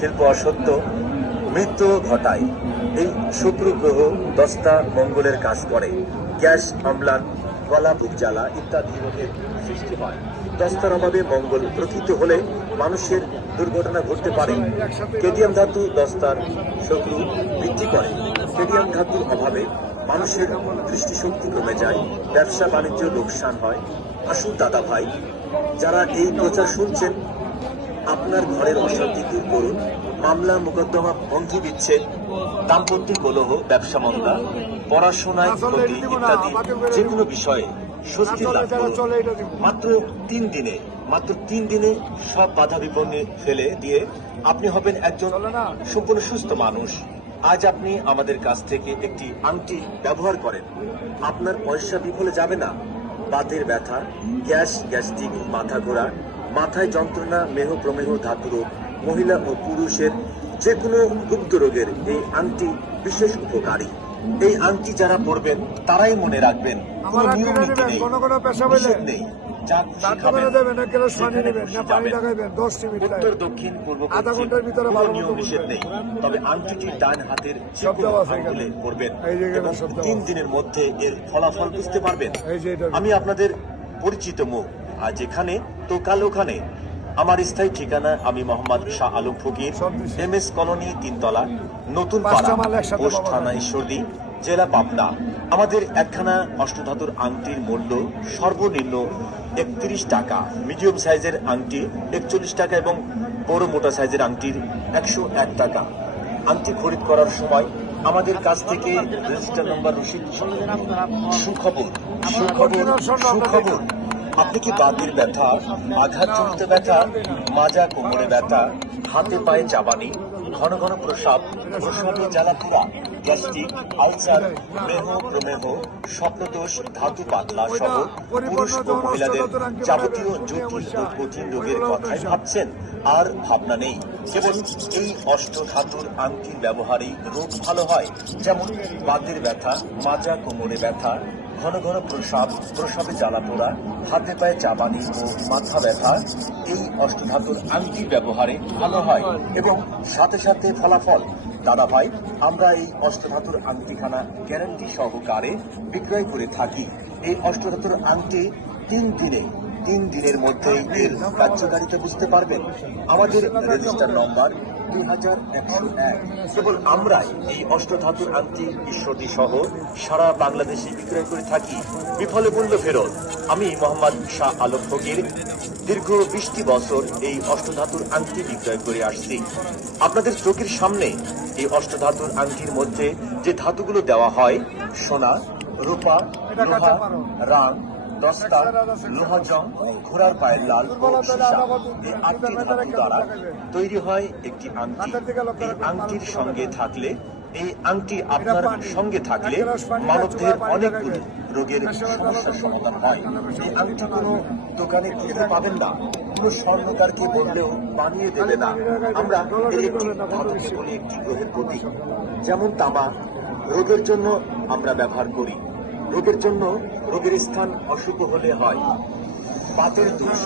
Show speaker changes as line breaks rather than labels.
শিল্প অসত্য, মৃত্যু ঘটায়। এই শুক্র গ্রহ দস্তা মঙ্গলের কাজ করে। গ্যাস অম্লান গলা জ্বালা ইত্যাদি রোগের সৃষ্টি হয়। দস্তার অভাবে মঙ্গল প্রকৃত হলে মানুষের দুর্ঘটনা ঘটতে পারে। কেডিয়াম ধাতু দস্তার শত্রু বৃদ্ধি করে। কেডিয়াম ধাতুর অভাবে মানুষের দৃষ্টিশক্তি কমে যায়। ব্যবসা বাণিজ্য লোকসান হয়। আসুন দাদা ভাই, যারা এই প্রচার শুনছেন আপনার ঘরের অশান্তি দূর করুন। মামলা মোকদ্দমা বন্ধু বিচ্ছেদ দাম্পত্য কলহ ব্যবসা মন্দা পড়াশোনায় ক্ষতি ইত্যাদি যে কোনো বিষয়ে স্বস্তি লাভ করুন। মাত্র তিন দিনে মাত্র তিন দিনে সব বাধা বিপন্নে ফেলে দিয়ে আপনি হবেন একজন সম্পূর্ণ সুস্থ মানুষ। আজ আপনি আমাদের কাছ থেকে একটি আংটি ব্যবহার করেন। আপনার পয়সা বিফলে যাবে না। বাতের ব্যথা গ্যাস গ্যাস্ট্রিক মাথা ঘোরা মাথায় যন্ত্রণা মেহ প্রমেহ ধাতু রোগ মহিলা ও পুরুষের যে কোনো গুপ্ত রোগের এই আংটি বিশেষ উপকারী। এই আংটি যারা পরবেন তারাই মনে রাখবেন কোনো নিয়ম নীতি নেই। নিষেধ নেই উত্তর দক্ষিণ পূর্ব
আধা ঘণ্টার ভিতরে ভালো
নিয়ম
মতো
নিষেধ নেই। তবে আংটিটি ডান হাতের আঙ্গুলে করবেন তিন দিনের মধ্যে এর ফলাফল বুঝতে পারবেন। আমি আপনাদের পরিচিত মুখ আর যেখানে তো কাল ওখানে। আমার স্থায়ী ঠিকানা আমি Mohammad Shah Alam Fakir M S colony তিনতলা নতুন পাড়া পোস্ট থানা ঈশ্বরদী জেলা পাবনা। আমাদের একখানা অষ্টধাতুর আংটির মূল্য সর্বনিম্ন একত্রিশ টাকা। মিডিয়াম সাইজের আংটি একচল্লিশ টাকা এবং বড় মোটা সাইজের আংটির একশো এক টাকা। আংটি খরিদ করার সময় আমাদের কাছ থেকে রেজিস্টার নম্বর রসিদ সুখবর সুখবর সুখবর। আপনি কি বাদির ব্যথা আঘাতজনিত ব্যথা মাজা কোমরে ব্যথা হাতে পায়ে চাবানি ঘন ঘন প্রসাব প্রসাবে জ্বালাপোড়া গ্যাস্ট্রিক আলসার মেহ প্রমেহ স্বপ্নদোষ ধাতু পাতলা সহ পুরুষ ও মহিলাদের যাবতীয় জটিল ও কঠিন রোগের কথাই ভাবছেন আর ভাবনা নেই। কেবল এই অষ্ট ধাতুর আংটির ব্যবহারেই রোগ ভালো হয় যেমন বাতের ব্যথা মাজা কোমরে ব্যথা ঘন ঘন প্রসাব, প্রসাবে জ্বালা পোড়া, হাতে পায়ে চাবানি ও মাথা ব্যথা, এই অষ্টধাতুর আংটি ব্যবহারে ভালো হয় এবং সাথে সাথে ফলাফল। দাদা ভাই, আমরা এই অষ্টধাতুর আংটিখানা গ্যারান্টি সহকারে বিক্রয় করে থাকি। এই অষ্টধাতুর আংটি তিন দিনে, তিন দিনের মধ্যে এর কার্যকারিতা বুঝতে পারবেন। আমাদের রেজিস্টার নম্বর কেবল আমরাই এই অষ্টধাতুর আংটি ঈশ্বরদী সহ সারা বাংলাদেশে বিক্রয় করে থাকি। বিফলে মূল্য ফেরত। আমি মোহাম্মদ শাহ আলম ফকির। দীর্ঘ বিশটি বছর এই অষ্টধাতুর আংটি বিক্রয় করে আসছি। আপনাদের চোখের সামনে এই অষ্টধাতুর আংটির মধ্যে যে ধাতুগুলো দেওয়া হয়, সোনা, রূপা, লোহা দস্তা লোহা জং ঘোড়ার পায়ের লাল ও সীসা এই আটটি ধাতু দ্বারা তৈরি হয় একটি আংটি। এই আংটির সঙ্গে থাকলে এই আংটি আপনার সঙ্গে থাকলে মানবদের অনেকগুলো রোগের সমস্যার সমাধান হয়। এই আংটি কোনো দোকানে কিনতে পাবেন না কোনো স্বর্ণকারকে বললেও বানিয়ে দেবে না। আমরা এর একটি ধাতুকে বলি একটি গ্রহের প্রতীক। যেমন তামা রোগের জন্য আমরা ব্যবহার করি। রোগের জন্য রোগের স্থান অশুভ হলে হয়। পাতের দোষ